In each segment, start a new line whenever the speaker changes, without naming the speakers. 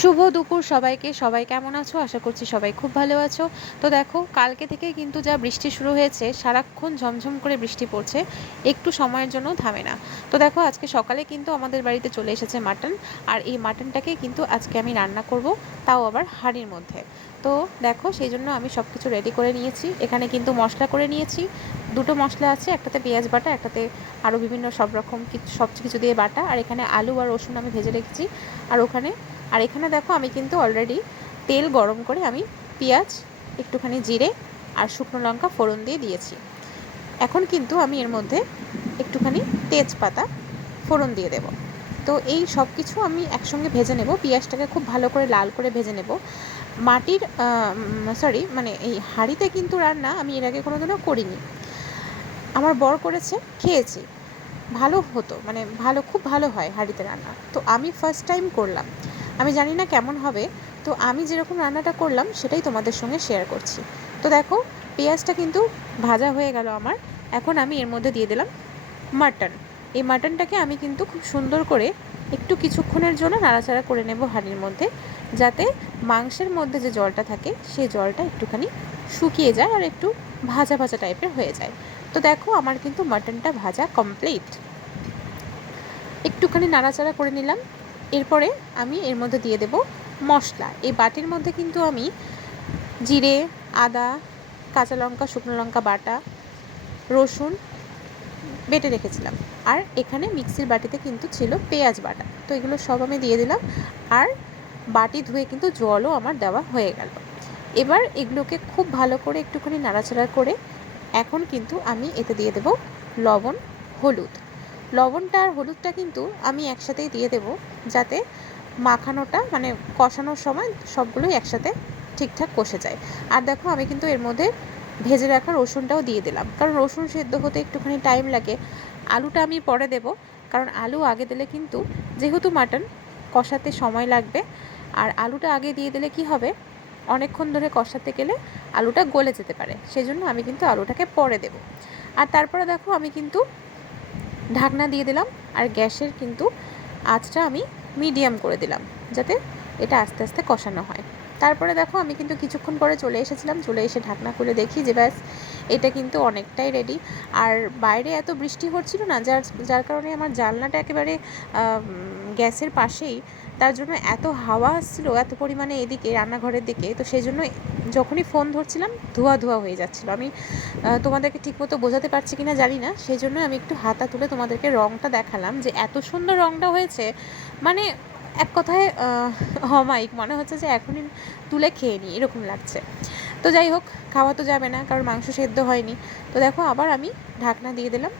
শুভ দুপুর সবাইকে। সবাই কেমন আছো? আশা করছি সবাই খুব ভালো আছো। তো দেখো, কালকে থেকে কিন্তু যা বৃষ্টি শুরু হয়েছে, সারাক্ষণ ঝমঝম করে বৃষ্টি পড়ছে, একটু সময়ের জন্য থামে না। তো দেখো, আজকে সকালে কিন্তু আমাদের বাড়িতে চলে এসেছে মাটন, আর এই মাটনটাকে কিন্তু আজকে আমি রান্না করব, তাও আবার হাঁড়ির মধ্যে। তো দেখো, সেই জন্য আমি সব কিছু রেডি করে নিয়েছি। এখানে কিন্তু মশলা করে নিয়েছি। দুটো মশলা আছে, একটাতে পেঁয়াজ বাটা, একটাতে আরও বিভিন্ন সব রকম কিছু সব কিছু দিয়ে বাটা। আর এখানে আলু আর রসুন আমি ভেজে রেখেছি। আর ওখানে আর এখানে দেখো আমি কিন্তু অলরেডি তেল গরম করে আমি পেঁয়াজ, একটুখানি জিরে আর শুকনো লঙ্কা ফোড়ন দিয়ে দিয়েছি। এখন কিন্তু আমি এর মধ্যে একটুখানি তেজপাতা ফোড়ন দিয়ে দেব। তো এই সব কিছু আমি একসঙ্গে ভেজে নেব। পেঁয়াজটাকে খুব ভালো করে লাল করে ভেজে নেব। মাটির সরি মানে এই হাঁড়িতে কিন্তু রান্না আমি এর আগে কোনোদিনও করিনি। আমার বর করেছে, খেয়েছি। ভালো হতো মানে ভালো, খুব ভালো হয় হাঁড়িতে রান্না। তো আমি ফার্স্ট টাইম করলাম। আমি জানি না কেমন হবে, তো আমি যেরকম রান্নাটা করলাম সেটাই তোমাদের সঙ্গে শেয়ার করছি। তো দেখো, পেঁয়াজটা কিন্তু ভাজা হয়ে গেল আমার, এখন আমি এর মধ্যে দিয়ে দিলাম মাটন। এই মাটনটাকে আমি কিন্তু খুব সুন্দর করে একটু কিছুক্ষণের জন্য নাড়াচাড়া করে নেব হাঁড়ির মধ্যে, যাতে মাংসের মধ্যে যে জলটা থাকে, সেই জলটা একটুখানি শুকিয়ে যায় আর একটু ভাজা ভাজা টাইপের হয়ে যায়। তো দেখো, আমার কিন্তু মাটনটা ভাজা কমপ্লিট একটুখানি নাড়াচাড়া করে নিলাম এরপরে আমি এর মধ্যে দিয়ে দেব মশলা। এই বাটির মধ্যে কিন্তু আমি জিরে, আদা, কাঁচা লঙ্কা, শুকনো লঙ্কা বাটা, রসুন বেটে রেখেছিলাম। আর এখানে মিক্সির বাটিতে কিন্তু ছিল পেঁয়াজ বাটা। তো এগুলো সব আমি দিয়ে দিলাম। আর বাটি ধুয়ে কিন্তু জলও আমার দেওয়া হয়ে গেল। এবার এগুলোকে খুব ভালো করে একটুখানি নাড়াচাড়া করে এখন কিন্তু আমি এতে দিয়ে দেব লবণ, হলুদ। লবণটা আর হলুদটা কিন্তু আমি একসাথেই দিয়ে দেব, যাতে মাখানোটা মানে কষানোর সময় সবগুলোই একসাথে ঠিকঠাক কষে যায়। আর দেখো, আমি কিন্তু এর মধ্যে ভেজে রাখা রসুনটাও দিয়ে দিলাম। কারণ রসুন সেদ্ধ হতে একটুখানি টাইম লাগে। আলুটা আমি পরে দেব, কারণ আলু আগে দিলে কিন্তু যেহেতু মাটন, কষাতে সময় লাগবে। আর আলুটা আগে দিয়ে দিলে কি হবে? অনেকক্ষণ ধরে কষাতে গেলে আলুটা গলে যেতে পারে। সেজন্য আমি কিন্তু আলুটাকে পরে দেব। আর তারপরে দেখো, আমি কিন্তু ঢাকনা দিয়ে দিলাম আর গ্যাসের কিন্তু আঁচটা আমি মিডিয়াম করে দিলাম যাতে এটা আস্তে আস্তে কষানো হয়। তারপরে দেখো আমি কিন্তু কিছুক্ষণ পরে চলে এসেছিলাম, চলে এসে ঢাকনা খুলে দেখি যে ব্যাস এটা কিন্তু অনেকটাই রেডি আর বাইরে এত বৃষ্টি হচ্ছিল না, যার যার কারণে আমার জানলাটা একেবারে গ্যাসের পাশেই তার জন্য এত হাওয়া আসছিল, এত পরিমাণে এদিকে রান্নাঘরের দিকে, তো সেই জন্য যখনই ফোন ধরছিলাম ধোয়া ধোয়া হয়ে যাচ্ছিল। আমি তোমাদেরকে ঠিকমতো বোঝাতে পারছি কি না জানি না, সেই জন্য আমি একটু হাতা তুলে তোমাদেরকে রঙটা দেখালাম যে এত সুন্দর রঙটা হয়েছে মানে এক কথায় অমায়িক, মনে হচ্ছে যে এখনই তুলে খেয়ে নিই, এরকম লাগছে। তো যাই হোক, খাওয়া তো যাবে না, কারণ মাংস সেদ্ধ হয়নি। তো দেখো, আবার আমি ঢাকনা দিয়ে দিলাম।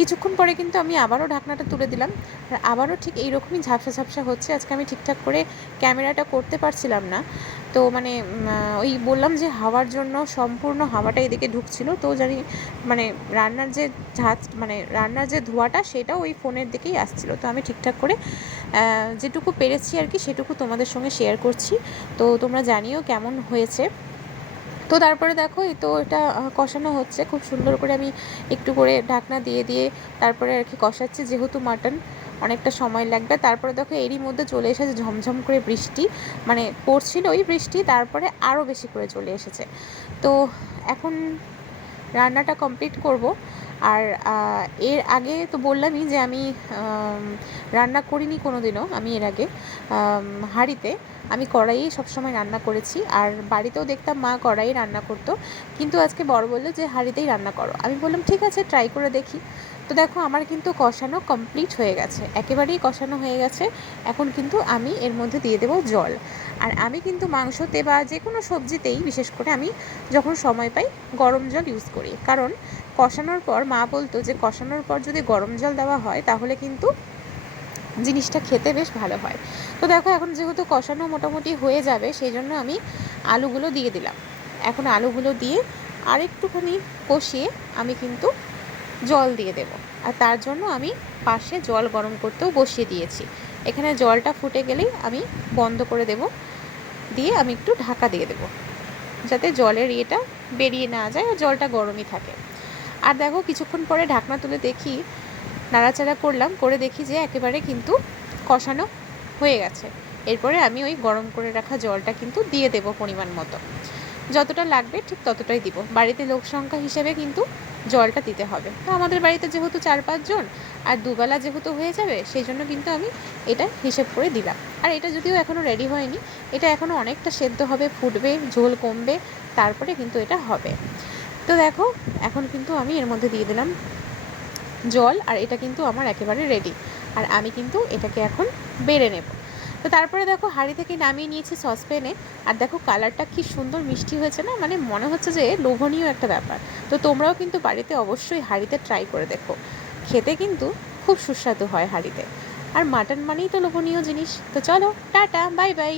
কিছুক্ষণ পরে কিন্তু আমি আবারও ঢাকনাটা তুলে দিলাম। আর আবারও ঠিক এইরকমই ঝাপসা ঝাপসা হচ্ছে। আজকে আমি ঠিকঠাক করে ক্যামেরাটা করতে পারছিলাম না। তো মানে ওই বললাম যে হাওয়ার জন্য সম্পূর্ণ হাওয়াটা এদিকে ঢুকছিল। তো জানি মানে রান্নার যে ঝাঁচ মানে রান্নার যে ধোঁয়াটা সেটাও ওই ফোনের দিকেই আসছিল। তো আমি ঠিকঠাক করে যেটুকু পেরেছি আর কি সেটুকু তোমাদের সঙ্গে শেয়ার করছি। তো তোমরা জানিও কেমন হয়েছে। তো তারপরে দেখো, এই তো এটা কষানো হচ্ছে। খুব সুন্দর করে আমি একটু করে ঢাকনা দিয়ে দিয়ে তারপরে আর কি কষাচ্ছি, যেহেতু মাটন অনেকটা সময় লাগবে। তারপরে দেখো, এরই মধ্যে চলে এসেছে ঝমঝম করে বৃষ্টি। মানে পড়ছিল ওই বৃষ্টি, তারপরে আরও বেশি করে চলে এসেছে। তো এখন রান্নাটা কমপ্লিট করব। আর এর আগে তো বললামই যে আমি রান্না করিনি কোনো দিনও আমি এর আগে। হাঁড়িতে আমি কড়াইয়ে সবসময় রান্না করেছি আর বাড়িতেও দেখতাম মা কড়াইয়ে রান্না করতো। কিন্তু আজকে বড় বলল যে হাঁড়িতেই রান্না করো। আমি বললাম, ঠিক আছে ট্রাই করে দেখি। তো দেখো, আমার কিন্তু কষানো কমপ্লিট হয়ে গেছে। একেবারেই কষানো হয়ে গেছে। এখন কিন্তু আমি এর মধ্যে দিয়ে দেবো জল। আর আমি কিন্তু মাংসতে বা যে কোনো সবজিতেই, বিশেষ করে আমি যখন সময় পাই, গরম জল ইউজ করি। কারণ কষানোর পর, মা বলতো যে কষানোর পর যদি গরম জল দেওয়া হয়, তাহলে কিন্তু জিনিসটা খেতে বেশ ভালো হয়। তো দেখো, এখন যেহেতু কষানো মোটামুটি হয়ে যাবে, সেই জন্য আমি আলুগুলো দিয়ে দিলাম। এখন আলুগুলো দিয়ে আরেকটুখানি কষিয়ে আমি কিন্তু জল দিয়ে দেব। আর তার জন্য আমি পাশে জল গরম করতেও বসিয়ে দিয়েছি। এখানে জলটা ফুটে গেলেই আমি বন্ধ করে দেব। দিয়ে আমি একটু ঢাকা দিয়ে দেব। যাতে জলের ইয়েটা বেরিয়ে না যায় আর জলটা গরমই থাকে। আর দেখো, কিছুক্ষণ পরে ঢাকনা তুলে দেখি, নাড়াচাড়া করলাম, করে দেখি যে একেবারে কিন্তু কষানো হয়ে গেছে। এরপরে আমি ওই গরম করে রাখা জলটা কিন্তু দিয়ে দেব পরিমাণ মতো। যতটা লাগবে ঠিক ততটাই দিব। বাড়িতে লোক সংখ্যা হিসেবে কিন্তু জলটা দিতে হবে। তো আমাদের বাড়িতে যেহেতু চার পাঁচজন আর দুবেলা যেহেতু হয়ে যাবে, সেই জন্য কিন্তু আমি এটা হিসেব করে দিলাম। আর এটা যদিও এখনও রেডি হয়নি, এটা এখনও অনেকটা সেদ্ধ হবে, ফুটবে, ঝোল কমবে, তারপরে কিন্তু এটা হবে। তো দেখো, এখন কিন্তু আমি এর মধ্যে দিয়ে দিলাম জল আর এটা কিন্তু আমার একেবারে রেডি আর আমি কিন্তু এটাকে এখন বেড়ে নেব। তো তারপরে দেখো হাঁড়ি থেকে নামিয়ে নিয়েছি সসপ্যানে। আর দেখো কালারটা কি সুন্দর মিষ্টি হয়েছে না? মানে মনে হচ্ছে যে লোভনীয় একটা ব্যাপার। তো তোমরাও কিন্তু বাড়িতে অবশ্যই হাঁড়িতে ট্রাই করে দেখো। খেতে কিন্তু খুব সুস্বাদু হয় হাঁড়িতে। আর মাটন মানেই তো লোভনীয় জিনিস। তো চলো, টাটা বাই বাই